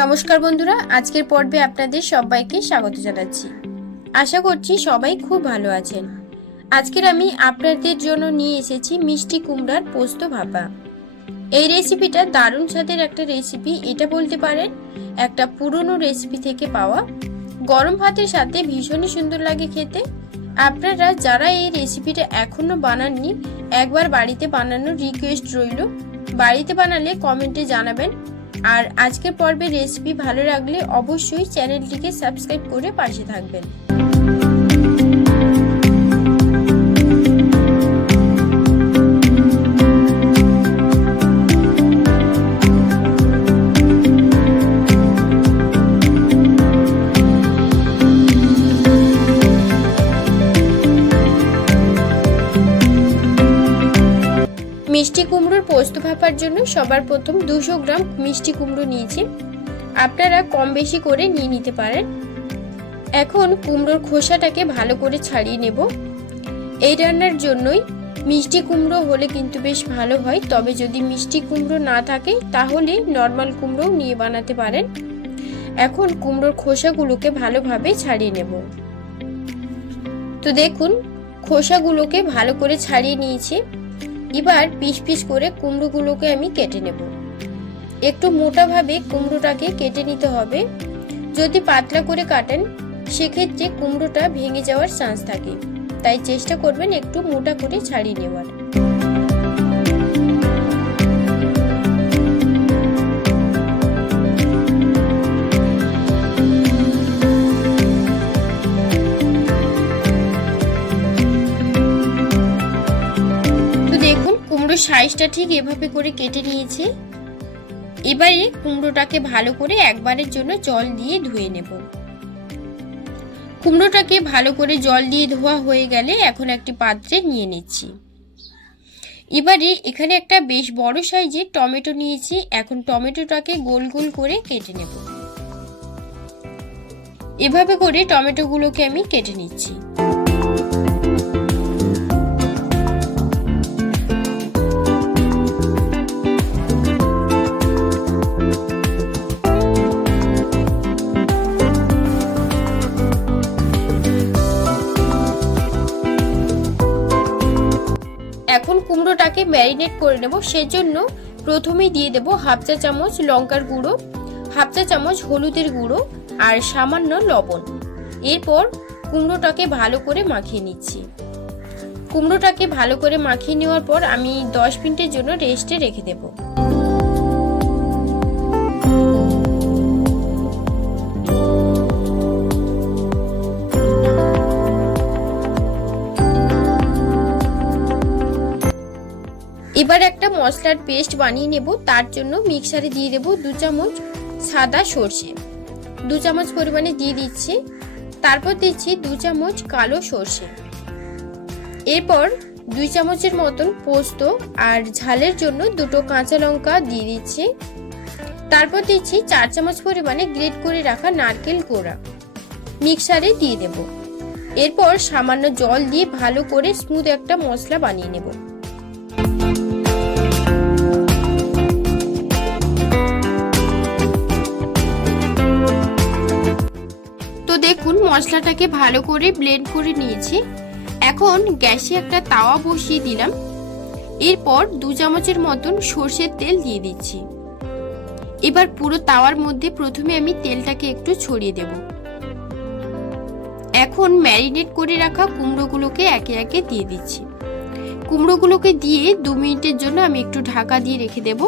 নমস্কার বন্ধুরা, আজকের পর্বে আপনাদের সবাইকে স্বাগত জানাচ্ছি। আশা করছি সবাই খুব ভালো আছেন। আজকের আমি আপনাদের জন্য নিয়ে এসেছি মিষ্টি কুমড়ার পোস্ত ভাপা। এই রেসিপিটা দারুণ স্বাদের একটা রেসিপি, এটা বলতে পারেন, একটা পুরনো রেসিপি থেকে পাওয়া। গরম ভাতের সাথে ভীষণই সুন্দর লাগে খেতে। আপনারা যারা এই রেসিপিটা এখনও বানাননি, একবার বাড়িতে বানানোর রিকোয়েস্ট রইল। বাড়িতে বানালে কমেন্টে জানাবেন। আর আজকের পর্বের রেসিপি ভালো লাগলে অবশ্যই চ্যানেলটিকে সাবস্ক্রাইব করে পাশে থাকবেন। মিষ্টি কুমড়োর পোস্ত ভাপার জন্য সবার প্রথম দুশো গ্রাম মিষ্টি কুমড়ো নিয়েছি। আপনারা কম বেশি করে নিয়ে নিতে পারেন। এখন কুমড়োর খোসাটাকে ভালো করে ছাড়িয়ে নেব। এই রান্নার জন্যই মিষ্টি কুমড়ো হলে কিন্তু বেশ ভালো হয়। তবে যদি মিষ্টি কুমড়ো না থাকে, তাহলে নর্মাল কুমড়োও নিয়ে বানাতে পারেন। এখন কুমড়োর খোসাগুলোকে ভালোভাবে ছাড়িয়ে নেব। তো দেখুন, খোসাগুলোকে ভালো করে ছাড়িয়ে নিয়েছি। এবার পিস পিস করে কুমড়োগুলোকে আমি কেটে নেব। একটু মোটাভাবে কুমড়োটাকে কেটে নিতে হবে। যদি পাতলা করে কাটেন, সেক্ষেত্রে কুমড়োটা ভেঙে যাওয়ার চান্স থাকে। তাই চেষ্টা করবেন একটু মোটা করে ছাড়িয়ে নেওয়ার। কুমড়োর সাইজটা ঠিক এভাবে করে কেটে নিয়েছি। এবারে কুমড়োটাকে ভালো করে একবারের জন্য জল দিয়ে ধুয়ে নেব। কুমড়োটাকে ভালো করে জল দিয়ে ধোয়া হয়ে গেলে এখন একটি পাত্রে নিয়ে নিচ্ছি। এবারে এখানে একটা বেশ বড় সাইজের টমেটো নিয়েছি। এখন টমেটোটাকে গোল গোল করে কেটে নেব। এভাবে করে টমেটোগুলোকে আমি কেটে নিচ্ছি। ম্যারিনেট করে নেব। সেজন্য প্রথমেই দিয়ে দেব হাফ চা চামচ লঙ্কার গুঁড়ো, হাফ চা চামচ হলুদের গুঁড়ো আর সামান্য লবণ। এরপর কুমড়োটাকে ভালো করে মাখিয়ে নিচ্ছি। কুমড়োটাকে ভালো করে মাখিয়ে নেওয়ার পর আমি দশ মিনিটের জন্য রেস্টে রেখে দেবো। এবার একটা মশলার পেস্ট বানিয়ে নেব, তার জন্য মিক্সারে দিয়ে দেব দু চামচ সাদা সর্ষে। দু চামচ পরিমাণে দিয়ে দিচ্ছি, তারপর দিচ্ছি দু চামচ কালো সর্ষে। এরপর দুই চামচের মতন পোস্ত আর ঝালের জন্য দুটো কাঁচা লঙ্কা দিয়ে দিচ্ছি। তারপর দিচ্ছি চার চামচ পরিমাণে গ্রেট করে রাখা নারকেল কোড়া মিক্সারে দিয়ে দেব। এরপর সামান্য জল দিয়ে ভালো করে স্মুথ একটা মশলা বানিয়ে নেব। দেখুন মশলাটাকে ভালো করে ব্লেন্ড করে নিয়েছি। এখন গ্যাসে একটা তাওয়া বসিয়ে দিলাম। এরপর দু চামচের মতন সর্ষের তেল দিয়ে দিচ্ছি। এবার পুরো তাওয়ার মধ্যে প্রথমে আমি তেলটাকে একটু ছড়িয়ে দেব। এখন ম্যারিনেট করে রাখা কুমড়োগুলোকে একে একে দিয়ে দিচ্ছি। কুমড়োগুলোকে দিয়ে দু মিনিটের জন্য আমি একটু ঢাকা দিয়ে রেখে দেব,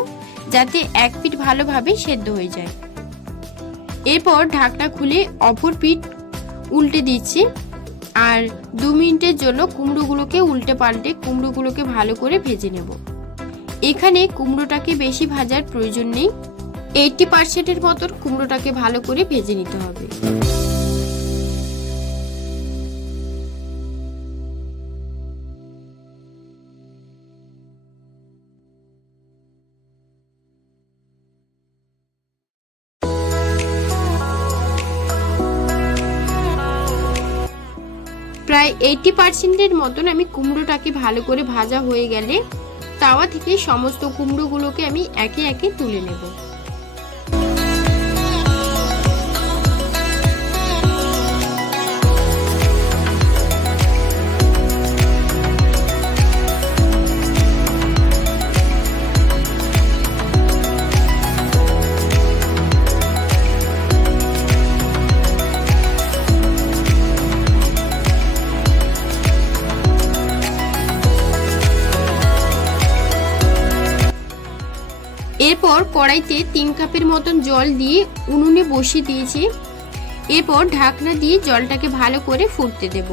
যাতে এক পিঠ ভালোভাবে সেদ্ধ হয়ে যায়। এরপর ঢাকনা খুলে অপর পিঠ উল্টে দিচ্ছি। আর দু মিনিটের জন্য কুমড়োগুলোকে উল্টে পাল্টে কুমড়োগুলোকে ভালো করে ভেজে নেব। এখানে কুমড়োটাকে বেশি ভাজার প্রয়োজন নেই। এইটটি পার্সেন্টের মতন কুমড়োটাকে ভালো করে ভেজে নিতে হবে। প্রায় এইটি পার্সেন্টের মতন আমি কুমড়োটাকে ভালো করে ভাজা হয়ে গেলে তাওয়া থেকে সমস্ত কুমড়োগুলোকে আমি একে একে তুলে নেব। কড়াইতে তিন কাপের মতন জল দিয়ে উনুনে বসিয়ে দিয়েছি। এরপর ঢাকনা দিয়ে জলটাকে ভালো করে ফুটতে দেব।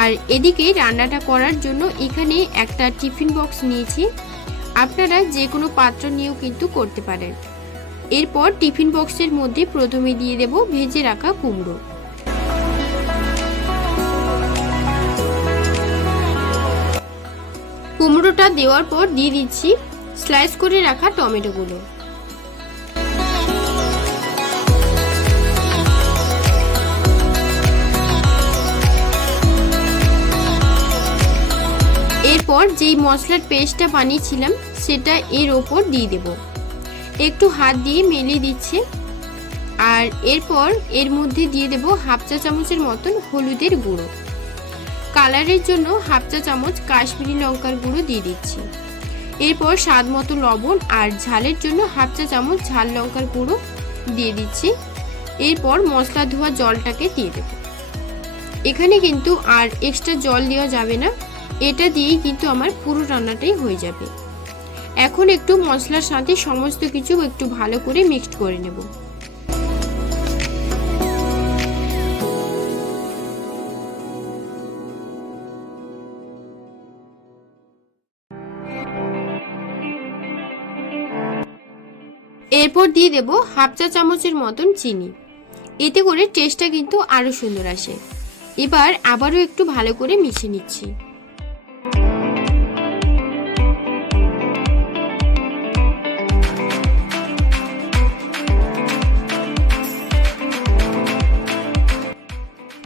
আর এদিকে রান্নাটা করার জন্য এখানে একটা টিফিন বক্স নিয়েছি। আপনারা যে কোনো পাত্র নিয়েও কিন্তু করতে পারেন। এরপর টিফিন বক্সের মধ্যে প্রথমে দিয়ে দেব ভেজে রাখা কুমড়ো। কুমড়োটা দেওয়ার পর দিয়ে দিচ্ছি স্লাইস করে রাখা টমেটোগুলো। এরপর যেই মশলার পেস্টটা বানিয়েছিলাম, সেটা এর ওপর দিয়ে দেব। একটু হাত দিয়ে মেলিয়ে দিচ্ছে। আর এরপর এর মধ্যে দিয়ে দেব হাফ চা চামচের মতন হলুদের গুঁড়ো। কালারের জন্য হাফ চা চামচ কাশ্মীরি লঙ্কার গুঁড়ো দিয়ে দিচ্ছি। এরপর স্বাদ মতো লবণ আর ঝালের জন্য হাফ চা চামচ ঝাল লঙ্কার গুঁড়ো দিয়ে দিচ্ছি। এরপর মশলা ধোয়া জলটাকে দিয়ে দেব। এখানে কিন্তু আর এক্সট্রা জল দেওয়া যাবে না। এটা দিয়েই কিন্তু আমার পুরো রান্নাটাই হয়ে যাবে। এখন একটু মশলার সাথে সমস্ত কিছু একটু ভালো করে মিক্সড করে নেব। এরপর দিয়ে দেব হাফ চা চামচের মতন চিনি। এতে করে টেস্টটা কিন্তু আরও সুন্দর আসে। এবার আবারও একটু ভালো করে মিশিয়ে নিচ্ছি।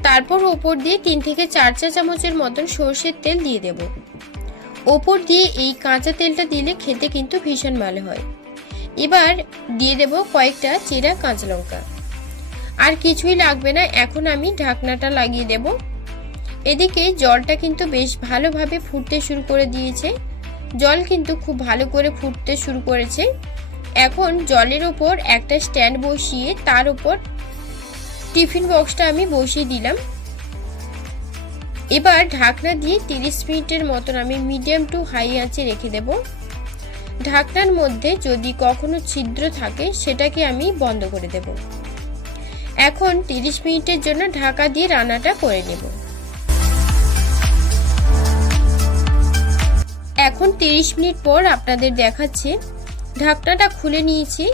তারপর ওপর দিয়ে তিন থেকে চার চা চামচের মতন সর্ষের তেল দিয়ে দেব। ওপর দিয়ে এই কাঁচা তেলটা দিলে খেতে কিন্তু ভীষণ ভালো হয়। এবার দিয়ে দেব কয়েকটা চিরা কাঁচা লঙ্কা। আর কিছুই লাগবে না, এখন আমি ঢাকনাটা লাগিয়ে দেব। এদিকে জলটা কিন্তু বেশ ভালোভাবে ফুটতে শুরু করে দিয়েছে। জল কিন্তু খুব ভালো করে ফুটতে শুরু করেছে। এখন জলের ওপর একটা স্ট্যান্ড বসিয়ে তার উপর টিফিন বক্সটা আমি বসিয়ে দিলাম। এবার ঢাকনা দিয়ে তিরিশ মিনিটের মতন আমি মিডিয়াম টু হাই আঁচে রেখে দেব। ঢাকনার মধ্যে যদি কখনো ছিদ্র থাকে, সেটাকে আমি বন্ধ করে দেব। এখন তিরিশ মিনিটের জন্য ঢাকা দিয়ে রান্নাটা করে নেব। এখন তিরিশ মিনিট পর আপনাদের দেখাচ্ছে। ঢাকনাটা খুলে নিয়েছি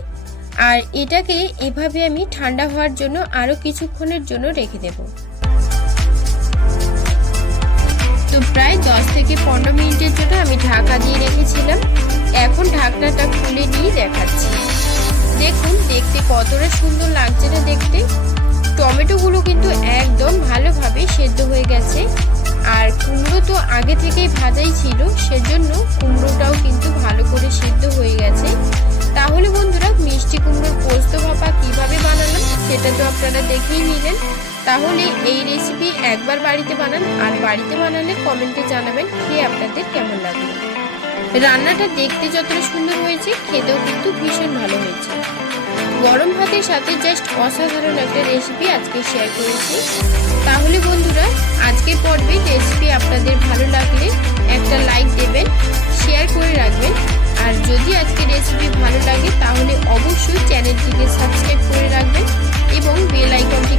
আর এটাকে এভাবে আমি ঠান্ডা হওয়ার জন্য আরও কিছুক্ষণের জন্য রেখে দেব। তো প্রায় দশ থেকে পনেরো মিনিটের জন্য আমি ঢাকা দিয়ে রেখেছিলাম। ঢাকনাটা খুলে নিয়ে দেখাচ্ছি। দেখুন, দেখতে কতটা সুন্দর লাগছে না দেখতে। টমেটোগুলো কিন্তু একদম ভালোভাবে সেদ্ধ হয়ে গেছে। আর কুমড়ো তো আগে থেকেই ভাজাই ছিল, সেজন্য কুমড়োটাও কিন্তু ভালো করে সেদ্ধ হয়ে গেছে। তাহলে বন্ধুরা, মিষ্টি কুমড়োর পোস্ত ভাপা কীভাবে বানালাম, সেটা তো আপনারা দেখেই নিলেন। তাহলে এই রেসিপি একবার বাড়িতে বানান, আর বাড়িতে বানালে কমেন্টে জানাবেন, খেয়ে আপনাদের কেমন লাগল। রান্নাটা দেখতে যতটা সুন্দর হয়েছে, খেতেও কিন্তু ভীষণ ভালো হয়েছে। গরম ভাতের সাথে জাস্ট অসাধারণ একটা রেসিপি আজকে শেয়ার করেছি। তাহলে বন্ধুরা, আজকের পর্বে রেসিপি আপনাদের ভালো লাগলে একটা লাইক দেবেন শেয়ার করে রাখবেন। আর যদি আজকে রেসিপি ভালো লাগে, তাহলে অবশ্যই চ্যানেলটিকে সাবস্ক্রাইব করে রাখবেন এবং বেল আইকনটি